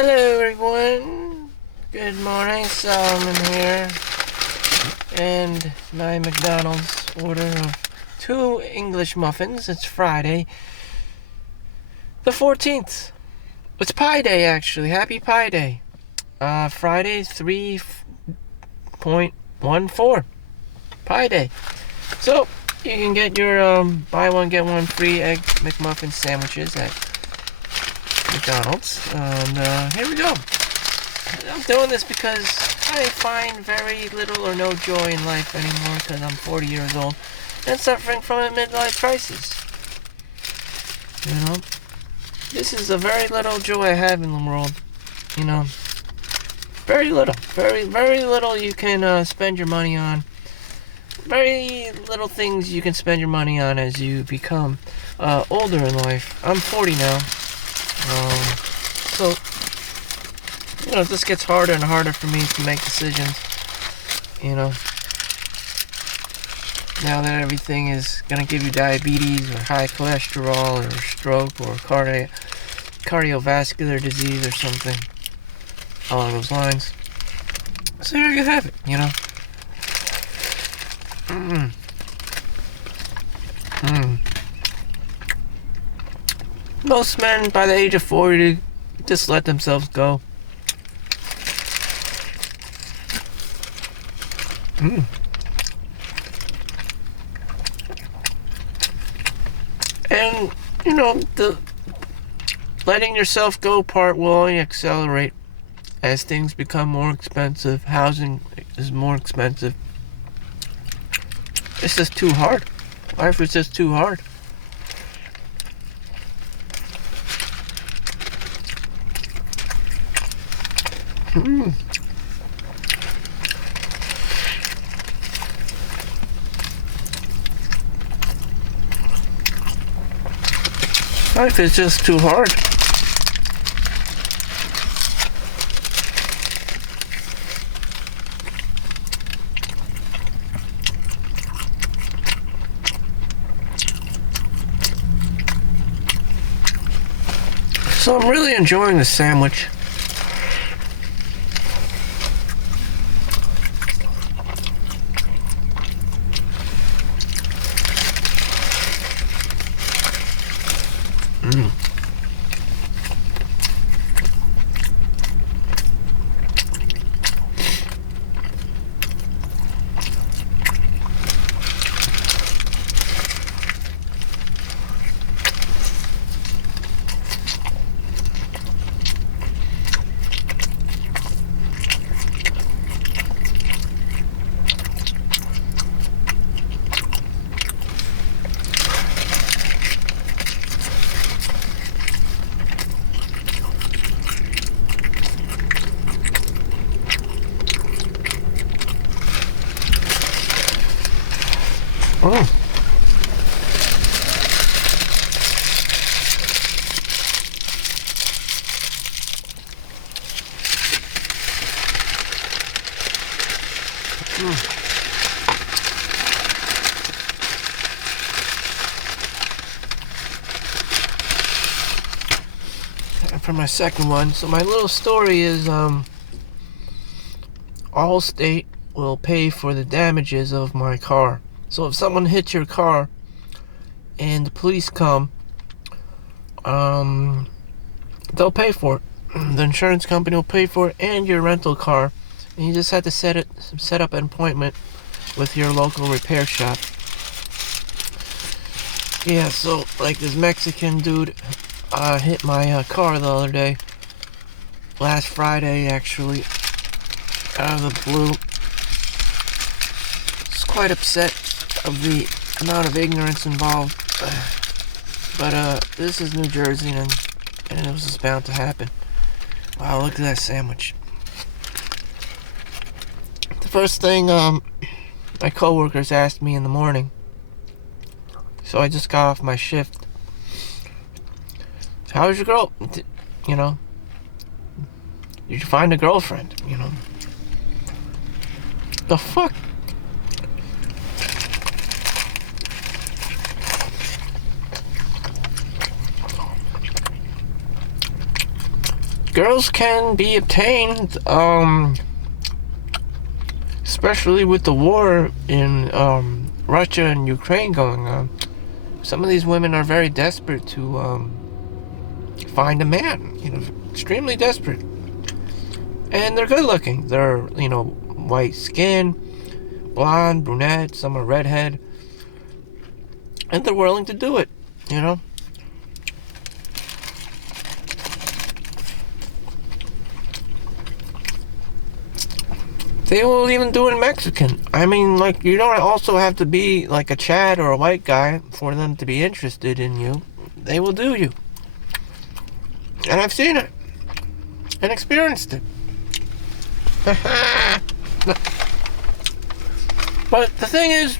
Hello everyone, good morning, Solomon here, and my McDonald's order of 2 English muffins. It's Friday, the 14th. It's Pie Day actually, happy Pie Day. Friday 3.14, Pie Day. So, you can get your buy one get one free Egg McMuffin sandwiches at McDonald's, and here we go. I'm doing this because I find very little or no joy in life anymore because I'm 40 years old and suffering from a midlife crisis. You know, this is a very little joy I have in the world. You know, very little, very little you can spend your money on. Very little things you can spend your money on as you become older in life. I'm 40 now. So, you know, this gets harder and harder for me to make decisions, you know, now that everything is going to give you diabetes or high cholesterol or stroke or cardiovascular disease or something along those lines. So here you have it, you know. Most men by the age of 40 just let themselves go. And, you know, the letting yourself go part will only accelerate as things become more expensive. Housing is more expensive. It's just too hard. Life is just too hard. Life is just too hard. So I'm really enjoying the sandwich. Oh. And for my second one, so my little story is Allstate will pay for the damages of my car. So if someone hits your car and the police come, they'll pay for it. The insurance company will pay for it and your rental car. And you just have to set up an appointment with your local repair shop. Yeah, so like this Mexican dude hit my car the other day. Last Friday, actually. Out of the blue. It's quite upset of the amount of ignorance involved, but this is New Jersey, and it was just bound to happen. Wow, look at that sandwich. The first thing my coworkers asked me in the morning, so I just got off my shift, how was your girl, you know, did you find a girlfriend, you know? The fuck? girls can be obtained, especially with the war in Russia and Ukraine going on. Some of these women are very desperate to find a man, extremely desperate. And they're good looking. They're, white skin, blonde, brunette, some are redhead. And they're willing to do it, They will even do it Mexican. I mean, you don't also have to be like a Chad or a white guy for them to be interested in you. They will do you. And I've seen it. And experienced it. But the thing is,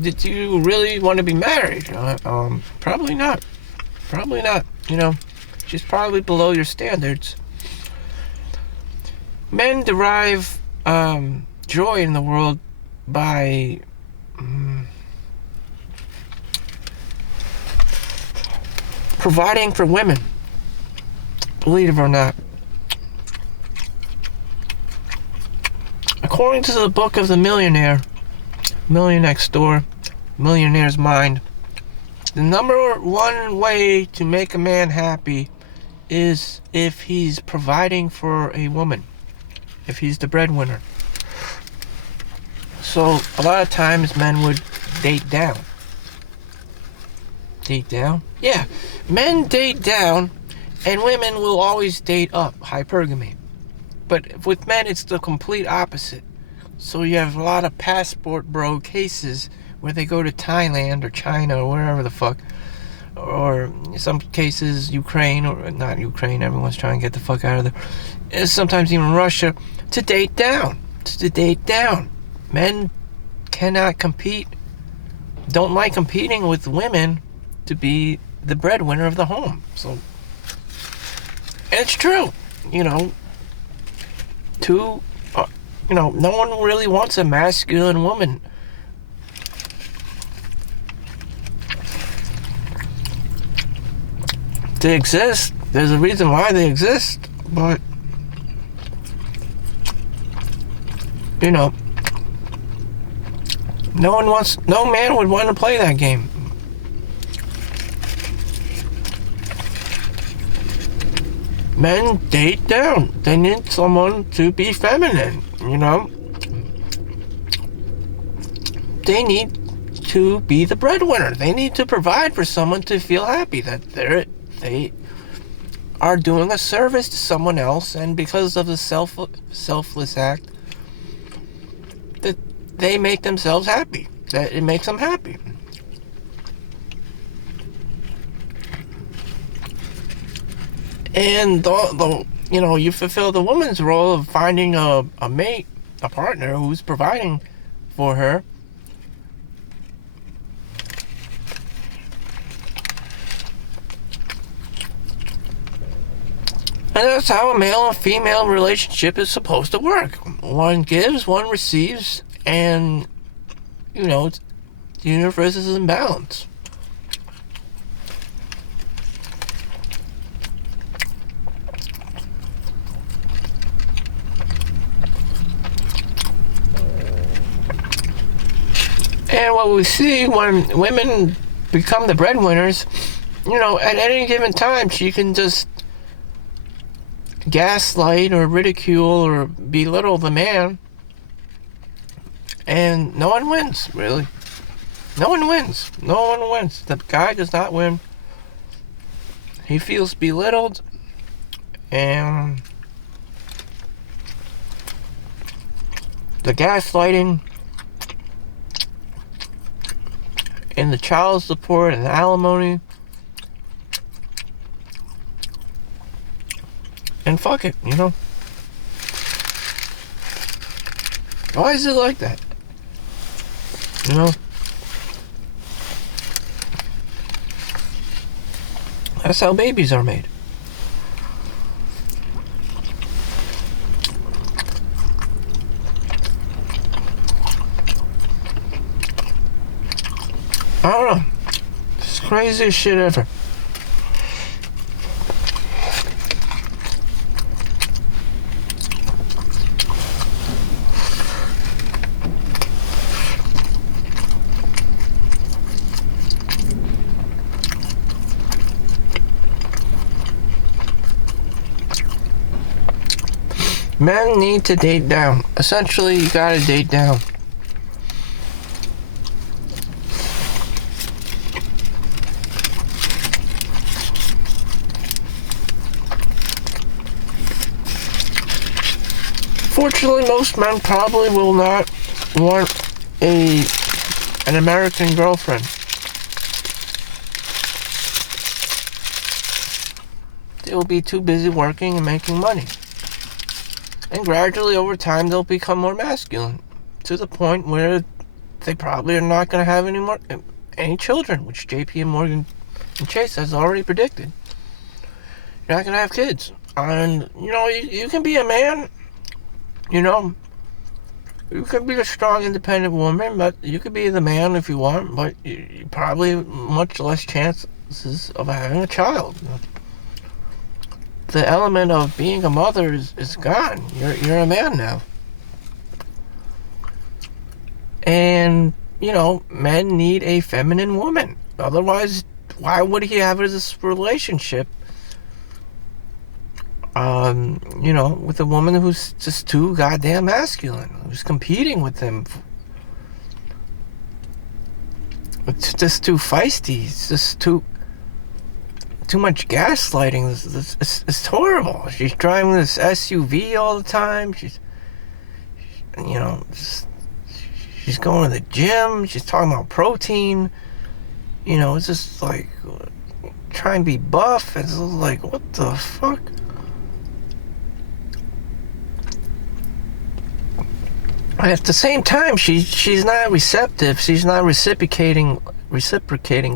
did you really want to be married? Probably not. Probably not. She's probably below your standards. Men derive joy in the world by providing for women. Believe it or not. According to the book of the Millionaire, Million Next Door, Millionaire's Mind, the number one way to make a man happy is if he's providing for a woman. If he's the breadwinner. So, a lot of times men would date down. Date down? Yeah. Men date down, and women will always date up. Hypergamy. But with men, it's the complete opposite. So you have a lot of passport bro cases where they go to Thailand or China or wherever the fuck. Or in some cases, Ukraine, or not Ukraine, everyone's trying to get the fuck out of there. And sometimes even Russia, to date down. Men cannot compete, don't like competing with women to be the breadwinner of the home. So, and it's true, no one really wants a masculine woman. They exist. There's a reason why they exist, but no man would want to play that game. Men date down. They need someone to be feminine, They need to be the breadwinner. They need to provide for someone to feel happy that they are doing a service to someone else, and because of the selfless act, that they make themselves happy. That it makes them happy. And you fulfill the woman's role of finding a mate, a partner who's providing for her. And that's how a male and female relationship is supposed to work. One gives, one receives, and, the universe is in balance. And what we see when women become the breadwinners, at any given time, she can just gaslight or ridicule or belittle the man, and no one wins, really. No one wins. The guy does not win. He feels belittled, and the gaslighting and the child support and the alimony. And fuck it, Why is it like that? That's how babies are made. I don't know. It's the craziest shit ever. Men need to date down. Essentially, you gotta date down. Fortunately, most men probably will not want an American girlfriend. They will be too busy working and making money. And gradually, over time, they'll become more masculine, to the point where they probably are not going to have any children, which JP and Morgan and Chase has already predicted. You're not going to have kids. And, you can be a man, you can be a strong, independent woman, but you could be the man if you want, but you probably much less chances of having a child. The element of being a mother is gone. You're a man now. And, men need a feminine woman. Otherwise, why would he have this relationship, with a woman who's just too goddamn masculine, who's competing with him? It's just too feisty. It's just too much gaslighting. It's horrible. She's driving this SUV all the time. She's going to the gym. She's talking about protein. It's just like trying to be buff. It's like, what the fuck? At the same time, she's not receptive. She's not reciprocating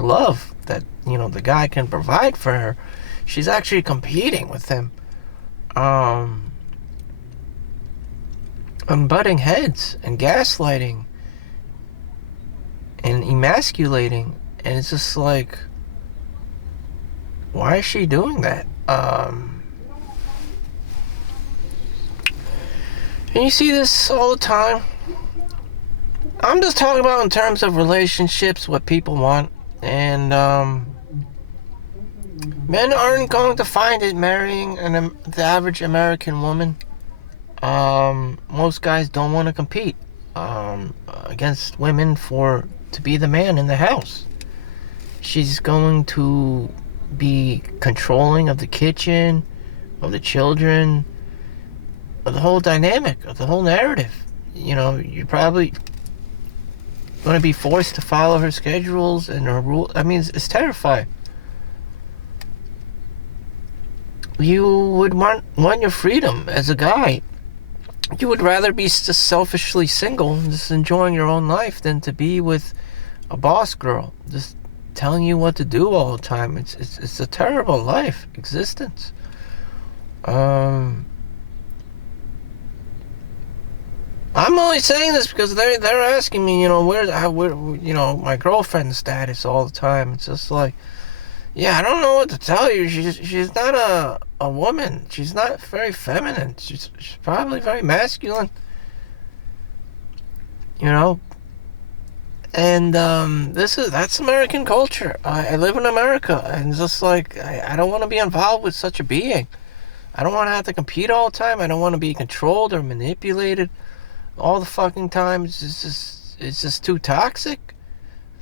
love that the guy can provide for her. She's actually competing with him, on butting heads and gaslighting and emasculating, and it's just like, why is she doing that? And you see this all the time. I'm just talking about in terms of relationships, what people want. And men aren't going to find it marrying the average American woman. Most guys don't want to compete against women to be the man in the house. She's going to be controlling of the kitchen, of the children, of the whole dynamic, of the whole narrative. You're probably going to be forced to follow her schedules and her rules. I mean, it's terrifying. You would want your freedom as a guy. You would rather be just selfishly single and just enjoying your own life than to be with a boss girl just telling you what to do all the time. It's a terrible existence. I'm only saying this because they're asking me, where my girlfriend's status all the time. It's just like, yeah, I don't know what to tell you. She's not a woman. She's not very feminine. She's probably very masculine. And that's American culture. I live in America, and it's just like, I don't want to be involved with such a being. I don't want to have to compete all the time. I don't want to be controlled or manipulated all the fucking time. It's just too toxic.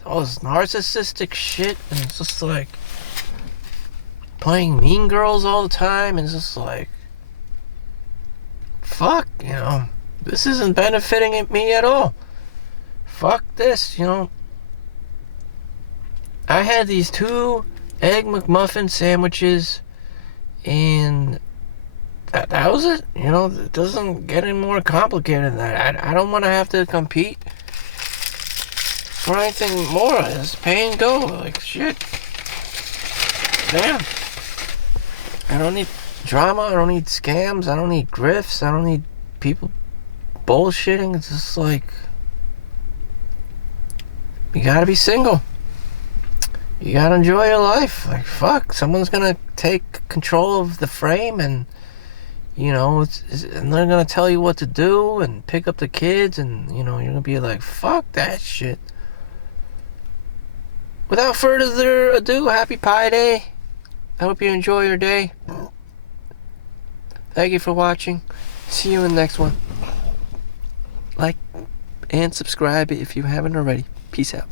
All this narcissistic shit, and it's just like playing mean girls all the time, and it's just like, fuck, this isn't benefiting me at all. Fuck this, I had these 2 Egg McMuffin sandwiches, and that was it. It doesn't get any more complicated than that. I don't want to have to compete for anything more. Just pay and go. Like, shit. Damn. I don't need drama. I don't need scams. I don't need grifts. I don't need people bullshitting. It's just like, you gotta be single. You gotta enjoy your life. Like, fuck. Someone's gonna take control of the frame, and and they're gonna tell you what to do and pick up the kids, and you're gonna be like, fuck that shit. Without further ado, happy Pi Day. I hope you enjoy your day. Thank you for watching. See you in the next one. Like and subscribe if you haven't already. Peace out.